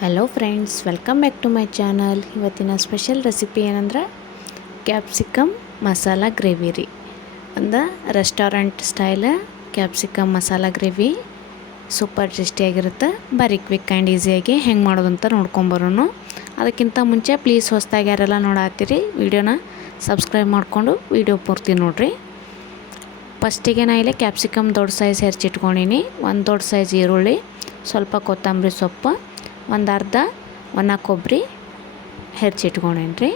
Hello friends, welcome back to my channel. ಇವತ್ತಿನ special recipe ಏನಂದ್ರೆ capsicum masala gravy ರೀ. ಒಂದು restaurant style capsicum masala gravy super ಟೇಸ್ಟಿಯಾಗಿರುತ್ತೆ. ಬರೀ ಕ್ವಿಕ್ ಆ್ಯಂಡ್ ಈಸಿಯಾಗಿ ಹೆಂಗೆ ಮಾಡೋದು ಅಂತ ನೋಡ್ಕೊಂಬರೋನು. ಅದಕ್ಕಿಂತ ಮುಂಚೆ ಪ್ಲೀಸ್ ಹೊಸದಾಗಿ ಯಾರೆಲ್ಲ ನೋಡಾತ್ತೀರಿ ವಿಡಿಯೋನ ಸಬ್ಸ್ಕ್ರೈಬ್ ಮಾಡಿಕೊಂಡು ವಿಡಿಯೋ ಪೂರ್ತಿ ನೋಡಿರಿ. ಫಸ್ಟಿಗೆ ನಾ ಇಲ್ಲಿ ಕ್ಯಾಪ್ಸಿಕಮ್ ದೊಡ್ಡ ಸೈಜ್ ಹೆಚ್ಚಿಟ್ಕೊಂಡೀನಿ. ಒಂದು ದೊಡ್ಡ ಸೈಜ್ ಈರುಳ್ಳಿ, ಸ್ವಲ್ಪ ಕೊತ್ತಂಬರಿ ಸೊಪ್ಪು, ಒಂದು ಅರ್ಧ ಒಣ ಕೊಬ್ಬರಿ ಹೆಚ್ಚಿಟ್ಕೊಂಡೇನಿ ರೀ.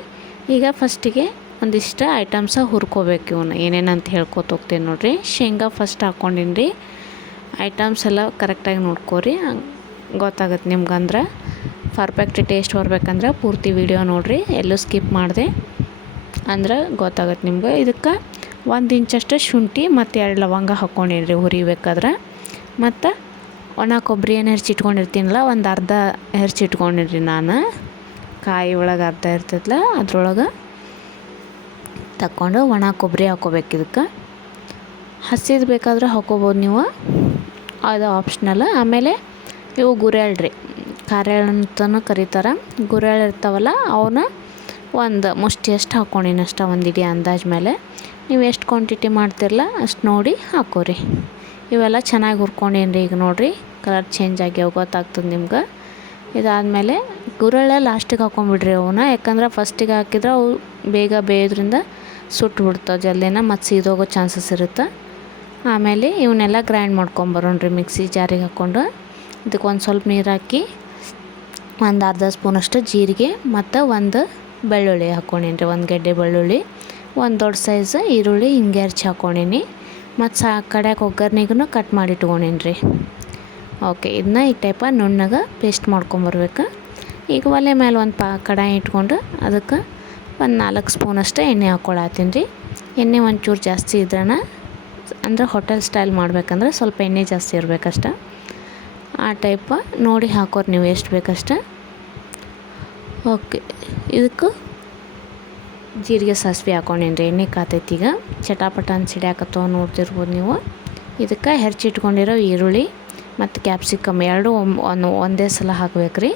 ಈಗ ಫಸ್ಟಿಗೆ ಒಂದಿಷ್ಟು ಐಟಮ್ಸ ಹುರ್ಕೋಬೇಕು. ಇವನ್ನ ಏನೇನಂತ ಹೇಳ್ಕೊತ ಹೋಗ್ತೀನಿ ನೋಡಿರಿ. ಶೇಂಗಾ ಫಸ್ಟ್ ಹಾಕ್ಕೊಂಡೀನಿ ರೀ. ಐಟಮ್ಸ್ ಎಲ್ಲ ಕರೆಕ್ಟಾಗಿ ನೋಡ್ಕೋರಿ, ಗೊತ್ತಾಗುತ್ತೆ ನಿಮ್ಗಂದ್ರೆ. ಪರ್ಫೆಕ್ಟ್ ಟೇಸ್ಟ್ ಬರ್ಬೇಕಂದ್ರೆ ಪೂರ್ತಿ ವಿಡಿಯೋ ನೋಡಿರಿ, ಎಲ್ಲೂ ಸ್ಕಿಪ್ ಮಾಡಿದೆ ಅಂದ್ರೆ ಗೊತ್ತಾಗುತ್ತೆ ನಿಮ್ಗೆ. ಇದಕ್ಕೆ 1 ಇಂಚಷ್ಟು ಶುಂಠಿ ಮತ್ತು 2 ಲವಂಗ ಹಾಕ್ಕೊಂಡೀನಿ ರೀ ಹುರಿಬೇಕಾದ್ರೆ. ಮತ್ತು ಒಣ ಕೊಬ್ಬರಿ ಏನು ಹೆಚ್ಚಿಟ್ಕೊಂಡಿರ್ತೀನಲ್ಲ, ಒಂದು ಅರ್ಧ ಹೆಚ್ಚಿಟ್ಕೊಂಡಿರಿ ನಾನು. ಕಾಯಿ ಒಳಗೆ ಅರ್ಧ ಇರ್ತೈತಲ್ಲ ಅದ್ರೊಳಗೆ ತಕ್ಕೊಂಡು ಒಣ ಕೊಬ್ಬರಿ ಹಾಕ್ಕೋಬೇಕು. ಇದಕ್ಕೆ ಹಸಿದು ಬೇಕಾದ್ರೆ ಹಾಕ್ಕೋಬೋದು ನೀವು, ಅದು ಆಪ್ಷನಲ್. ಆಮೇಲೆ ಇವು ಗುರೆಳ್ಳು ರೀ, ಕಾರೆಳ್ಳು ಅಂತಲೂ ಕರೀತಾರೆ. ಗುರೆಳ್ಳು ಇರ್ತಾವಲ್ಲ ಅವನ್ನ ಒಂದು ಮುಷ್ಟಿಯಷ್ಟು ಹಾಕ್ಕೊಂಡಿನಿ ಅಷ್ಟ, ಒಂದು ಇಡೀ ಅಂದಾಜು ಮೇಲೆ. ನೀವು ಎಷ್ಟು ಕ್ವಾಂಟಿಟಿ ಮಾಡ್ತಿರಲ್ಲ ಅಷ್ಟು ನೋಡಿ ಹಾಕೋರಿ. ಇವೆಲ್ಲ ಚೆನ್ನಾಗಿ ಹುರ್ಕೊಂಡೇನಿ ರೀ. ಈಗ ನೋಡಿರಿ ಕಲರ್ ಚೇಂಜ್ ಆಗ್ಯಾವ, ಗೊತ್ತಾಗ್ತದೆ ನಿಮ್ಗೆ. ಇದಾದಮೇಲೆ ಗುರೆಳ್ಳ ಲಾಸ್ಟಿಗೆ ಹಾಕ್ಕೊಂಬಿಡ್ರಿ ಅವನ್ನ, ಯಾಕಂದ್ರೆ ಫಸ್ಟಿಗೆ ಹಾಕಿದ್ರೆ ಅವು ಬೇಗ ಬೇಯೋದ್ರಿಂದ ಸುಟ್ಟು ಬಿಡ್ತಾವೆ ಜಲ್ದಿನ, ಮತ್ತು ಸೀದೋಗೋ ಚಾನ್ಸಸ್ ಇರುತ್ತೆ. ಆಮೇಲೆ ಇವನ್ನೆಲ್ಲ ಗ್ರೈಂಡ್ ಮಾಡ್ಕೊಂಬರೋಣ್ರಿ ಮಿಕ್ಸಿ ಜಾರಿಗೆ ಹಾಕ್ಕೊಂಡು. ಇದಕ್ಕೆ ಒಂದು ಸ್ವಲ್ಪ ನೀರು ಹಾಕಿ ಒಂದು ಅರ್ಧ ಸ್ಪೂನಷ್ಟು ಜೀರಿಗೆ ಮತ್ತು ಒಂದು ಬೆಳ್ಳುಳ್ಳಿ ಹಾಕ್ಕೊಂಡೀನಿ ರೀ. ಒಂದು ಗೆಡ್ಡೆ ಬೆಳ್ಳುಳ್ಳಿ, ಒಂದು ದೊಡ್ಡ ಸೈಜ್ ಈರುಳ್ಳಿ ಹಿಂಗೆ ಹೆರ್ಚಿ ಹಾಕ್ಕೊಂಡೀನಿ. ಮತ್ತು ಕಡೆಗೆ ಒಗ್ಗರ್ನಿಗೂ ಕಟ್ ಮಾಡಿ ಇಟ್ಕೊಂಡೀನಿ ರೀ. ಓಕೆ, ಇದನ್ನ ಈ ಟೈಪ ನುಣ್ಣಗೆ ಪೇಸ್ಟ್ ಮಾಡ್ಕೊಂಬರ್ಬೇಕು. ಈಗ ಒಲೆ ಮೇಲೆ ಒಂದು ಕಡಾಯಿ ಇಟ್ಕೊಂಡು ಅದಕ್ಕೆ ಒಂದು 4 ಸ್ಪೂನಷ್ಟು ಎಣ್ಣೆ ಹಾಕ್ಕೊಳತ್ತೀನಿ ರೀ. ಎಣ್ಣೆ ಒಂಚೂರು ಜಾಸ್ತಿ ಇದ್ರನ, ಅಂದರೆ ಹೋಟೆಲ್ ಸ್ಟೈಲ್ ಮಾಡ್ಬೇಕಂದ್ರೆ ಸ್ವಲ್ಪ ಎಣ್ಣೆ ಜಾಸ್ತಿ ಇರಬೇಕಷ್ಟ. ಆ ಟೈಪ ನೋಡಿ ಹಾಕೋರು ನೀವು ಎಷ್ಟು ಬೇಕಷ್ಟ. ಓಕೆ, ಇದಕ್ಕೆ ಜೀರಿಗೆ ಸಾಸಿವೆ ಹಾಕ್ಕೊಂಡೇನಿ ರೀ. ಎಣ್ಣೆ ಕಾತೈತಿ, ಈಗ ಚಟಾಪಟ ಅಂತ ಸಿಡಿಯಾಕತ್ತವ ನೋಡ್ತಿರ್ಬೋದು ನೀವು. ಇದಕ್ಕೆ ಹೆಚ್ಚಿಟ್ಕೊಂಡಿರೋ ಈರುಳ್ಳಿ ಮತ್ತು ಕ್ಯಾಪ್ಸಿಕಮ್ ಎರಡು ಒಂದೇ ಸಲ ಹಾಕ್ಬೇಕ್ರಿ.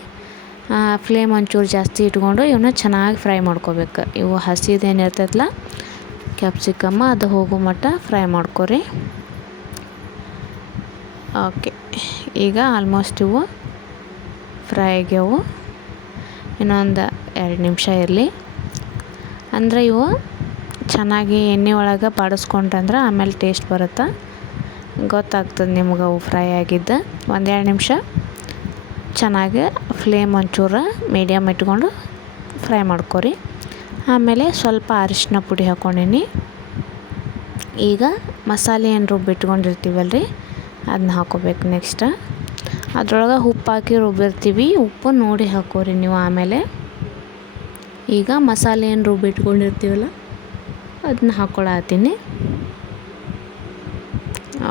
ಫ್ಲೇಮ್ ಒಂಚೂರು ಜಾಸ್ತಿ ಇಟ್ಕೊಂಡು ಇವನ್ನ ಚೆನ್ನಾಗಿ ಫ್ರೈ ಮಾಡ್ಕೋಬೇಕು. ಇವು ಹಸಿದೇನು ಇರ್ತೈತಲ್ಲ ಕ್ಯಾಪ್ಸಿಕಮ್ಮ, ಅದು ಹೋಗೋ ಮಟ್ಟ ಫ್ರೈ ಮಾಡ್ಕೊರಿ. ಓಕೆ, ಈಗ ಆಲ್ಮೋಸ್ಟ್ ಇವು ಫ್ರೈ ಆಗ್ಯಾವು. ಇನ್ನೊಂದು 2 ನಿಮಿಷ ಇರಲಿ. ಅಂದರೆ ಇವು ಚೆನ್ನಾಗಿ ಎಣ್ಣೆ ಒಳಗೆ ಬಾಡಿಸ್ಕೊಂಡ್ರಂದ್ರೆ ಆಮೇಲೆ ಟೇಸ್ಟ್ ಬರುತ್ತೆ, ಗೊತ್ತಾಗ್ತದೆ ನಿಮ್ಗೆ ಅವು ಫ್ರೈ ಆಗಿದ್ದು. 1-2 ನಿಮಿಷ ಚೆನ್ನಾಗಿ ಫ್ಲೇಮ್ ಒಂಚೂರು ಮೀಡಿಯಮ್ ಇಟ್ಕೊಂಡು ಫ್ರೈ ಮಾಡ್ಕೊರಿ. ಆಮೇಲೆ ಸ್ವಲ್ಪ ಅರಿಶಿನ ಪುಡಿ ಹಾಕ್ಕೊಂಡೀನಿ. ಈಗ ಮಸಾಲೆ ಏನು ರುಬ್ಬಿಟ್ಕೊಂಡಿರ್ತೀವಲ್ಲ ರೀ, ಅದನ್ನ ಹಾಕ್ಕೋಬೇಕು ನೆಕ್ಸ್ಟ್. ಅದ್ರೊಳಗೆ ಉಪ್ಪು ಹಾಕಿ ರುಬ್ಬಿರ್ತೀವಿ, ಉಪ್ಪು ನೋಡಿ ಹಾಕೋರಿ ನೀವು. ಆಮೇಲೆ ಈಗ ಮಸಾಲೆ ಏನು ರುಬ್ಬಿಟ್ಕೊಂಡಿರ್ತೀವಲ್ಲ ಅದನ್ನ ಹಾಕ್ಕೊಳತ್ತೀನಿ.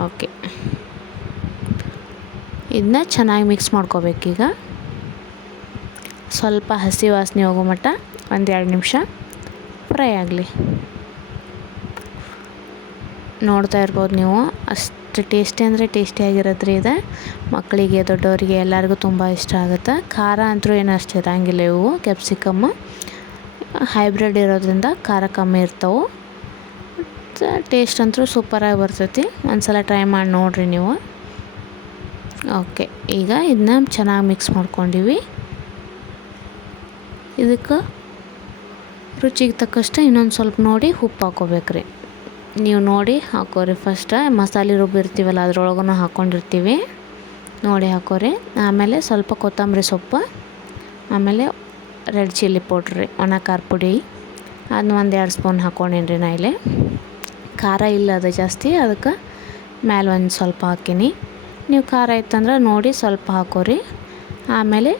ಓಕೆ, ಇದನ್ನ ಚೆನ್ನಾಗಿ ಮಿಕ್ಸ್ ಮಾಡ್ಕೋಬೇಕೀಗ. ಸ್ವಲ್ಪ ಹಸಿ ವಾಸನೆ ಹೋಗೋ ಮಟ್ಟ 1-2 ನಿಮಿಷ ಫ್ರೈ ಆಗಲಿ. ನೋಡ್ತಾ ಇರ್ಬೋದು ನೀವು, ಅಷ್ಟು ಟೇಸ್ಟಿ ಅಂದರೆ ಟೇಸ್ಟಿಯಾಗಿರುತ್ತೆ ರೀ ಇದು. ಮಕ್ಕಳಿಗೆ ದೊಡ್ಡವರಿಗೆ ಎಲ್ಲರಿಗೂ ತುಂಬ ಇಷ್ಟ ಆಗುತ್ತೆ. ಖಾರ ಅಂತೂ ಏನು ಅಷ್ಟು ಇರೋಂಗಿಲ್ಲ. ಇವು ಕ್ಯಾಪ್ಸಿಕಮ್ಮು ಹೈಬ್ರಿಡ್ ಇರೋದ್ರಿಂದ ಖಾರ ಕಮ್ಮಿ ಇರ್ತವೆ. ಟೇಸ್ಟ್ ಅಂತೂ ಸೂಪರಾಗಿ ಬರ್ತೈತಿ. ಒಂದ್ಸಲ ಟ್ರೈ ಮಾಡಿ ನೋಡಿರಿ ನೀವು. ಓಕೆ, ಈಗ ಇದನ್ನ ಚೆನ್ನಾಗಿ ಮಿಕ್ಸ್ ಮಾಡ್ಕೊಂಡಿವಿ. ಇದಕ್ಕೆ ರುಚಿಗೆ ತಕ್ಕಷ್ಟು ಇನ್ನೊಂದು ಸ್ವಲ್ಪ ನೋಡಿ ಉಪ್ಪು ಹಾಕ್ಕೋಬೇಕ್ರಿ. ನೀವು ನೋಡಿ ಹಾಕೋರಿ. ಫಸ್ಟ್ ಮಸಾಲೆ ರುಬ್ಬಿರ್ತೀವಲ್ಲ ಅದ್ರೊಳಗೂ ಹಾಕ್ಕೊಂಡಿರ್ತೀವಿ, ನೋಡಿ ಹಾಕೋರಿ. ಆಮೇಲೆ ಸ್ವಲ್ಪ ಕೊತ್ತಂಬರಿ ಸೊಪ್ಪು, ಆಮೇಲೆ ರೆಡ್ ಚಿಲ್ಲಿ ಪೌಡ್ರಿ, ಒಣ ಖಾರ ಪುಡಿ, ಅದನ್ನ 1-2 ಸ್ಪೂನ್ ಹಾಕ್ಕೊಂಡೀನಿ ರೀ. ನಾ ಇಲ್ಲಿ ಖಾರ ಇಲ್ಲ ಅದು ಜಾಸ್ತಿ, ಅದಕ್ಕೆ ಮೇಲೆ ಒಂದು ಸ್ವಲ್ಪ ಹಾಕೀನಿ. ನೀವು ಖಾರ ಇತ್ತಂದ್ರೆ ನೋಡಿ ಸ್ವಲ್ಪ ಹಾಕೋರಿ. ಆಮೇಲೆ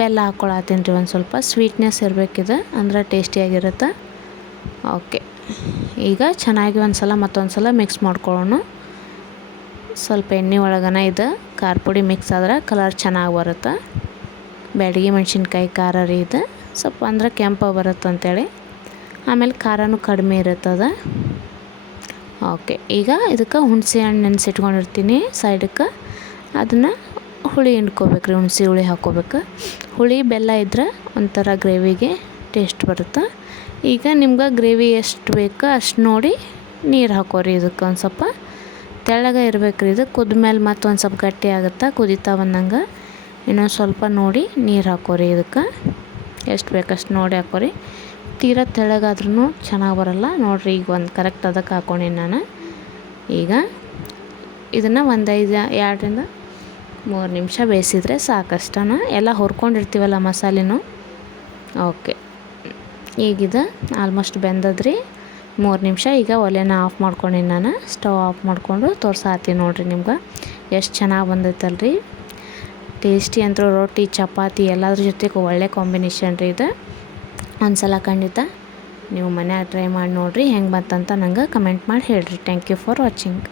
ಬೆಲ್ಲ ಹಾಕ್ಕೊಳತ್ತೀನಿ ರೀ. ಒಂದು ಸ್ವಲ್ಪ ಸ್ವೀಟ್ನೆಸ್ ಇರಬೇಕಿದೆ ಅಂದ್ರೆ ಟೇಸ್ಟಿಯಾಗಿರುತ್ತೆ. ಓಕೆ, ಈಗ ಚೆನ್ನಾಗಿ ಮತ್ತೊಂದು ಸಲ ಮಿಕ್ಸ್ ಮಾಡ್ಕೊಳ್ಳೋಣ. ಸ್ವಲ್ಪ ಎಣ್ಣೆ ಒಳಗನ ಇದು ಖಾರ ಪುಡಿ ಮಿಕ್ಸ್ ಆದ್ರೆ ಕಲರ್ ಚೆನ್ನಾಗಿ ಬರುತ್ತೆ. ಬ್ಯಾಡಗಿ ಮೆಣಸಿನ್ಕಾಯಿ ಖಾರ ರೀ ಇದು, ಸ್ವಲ್ಪ ಅಂದ್ರೆ ಕೆಂಪಾಗಿ ಬರುತ್ತೆ ಅಂಥೇಳಿ. ಆಮೇಲೆ ಖಾರನೂ ಕಡಿಮೆ ಇರುತ್ತದೆ. ಓಕೆ, ಈಗ ಇದಕ್ಕೆ ಹುಣಸೆ ಹಣ್ಣು ನೆನೆಸಿಟ್ಕೊಂಡಿರ್ತೀನಿ ಸೈಡಕ್ಕೆ, ಅದನ್ನು ಹುಳಿ ಹಿಂಡ್ಕೋಬೇಕು ರೀ, ಹುಣಸೆ ಹುಳಿ ಹಾಕ್ಕೋಬೇಕು. ಹುಳಿ ಬೆಲ್ಲ ಇದ್ರೆ ಒಂಥರ ಗ್ರೇವಿಗೆ ಟೇಸ್ಟ್ ಬರುತ್ತೆ. ಈಗ ನಿಮ್ಗೆ ಗ್ರೇವಿ ಎಷ್ಟು ಬೇಕೋ ಅಷ್ಟು ನೋಡಿ ನೀರು ಹಾಕೋರಿ. ಇದಕ್ಕೆ ಒಂದು ಸ್ವಲ್ಪ ತೆಳ್ಳಗೆ ಇರ್ಬೇಕು ರೀ. ಇದು ಕುದ್ಮೇಲೆ ಮತ್ತೆ ಒಂದು ಸ್ವಲ್ಪ ಗಟ್ಟಿ ಆಗುತ್ತೆ. ಕುದೀತಾ ಬಂದಂಗೆ ಇನ್ನೊಂದು ಸ್ವಲ್ಪ ನೋಡಿ ನೀರು ಹಾಕೋರಿ. ಇದಕ್ಕೆ ಎಷ್ಟು ಬೇಕಷ್ಟು ನೋಡಿ ಹಾಕೋರಿ. ತೀರಾ ತೆಳ್ಳಗಾದ್ರೂ ಚೆನ್ನಾಗಿ ಬರೋಲ್ಲ ನೋಡಿರಿ. ಈಗ ಒಂದು ಕರೆಕ್ಟ್ ಅದಕ್ಕೆ ಹಾಕ್ಕೊಂಡೀನಿ ನಾನು. ಈಗ ಇದನ್ನು ಒಂದು 2ರಿಂದ 3 ನಿಮಿಷ ಬೇಯಿಸಿದ್ರೆ ಸಾಕಷ್ಟನ. ಎಲ್ಲ ಹುರ್ಕೊಂಡಿರ್ತೀವಲ್ಲ ಮಸಾಲೆನೂ. Okay, ಈಗಿದು almost ಬೆಂದದ್ರಿ. 3 ನಿಮಿಷ. ಈಗ ಒಲೆನ ಆಫ್ ಮಾಡ್ಕೊಂಡೀನಿ ನಾನು. ಸ್ಟವ್ ಆಫ್ ಮಾಡಿಕೊಂಡು ತೋರ್ಸಾತೀನಿ ನೋಡಿರಿ ನಿಮ್ಗೆ ಎಷ್ಟು ಚೆನ್ನಾಗಿ ಬಂದೈತಲ್ರಿ. ಟೇಸ್ಟಿ ಅಂತೂ ರೊಟ್ಟಿ ಚಪಾತಿ ಎಲ್ಲದ್ರ ಜೊತೆಗೆ ಒಳ್ಳೆ ಕಾಂಬಿನೇಷನ್ ರೀ ಇದು. ಒಂದು ಸಲ ಖಂಡಿತ ನೀವು ಮನ್ಯಾಗ ಟ್ರೈ ಮಾಡಿ ನೋಡಿರಿ. ಹೆಂಗೆ ಬಂತಂತ ನಂಗೆ ಕಮೆಂಟ್ ಮಾಡಿ ಹೇಳಿರಿ. Thank you for watching.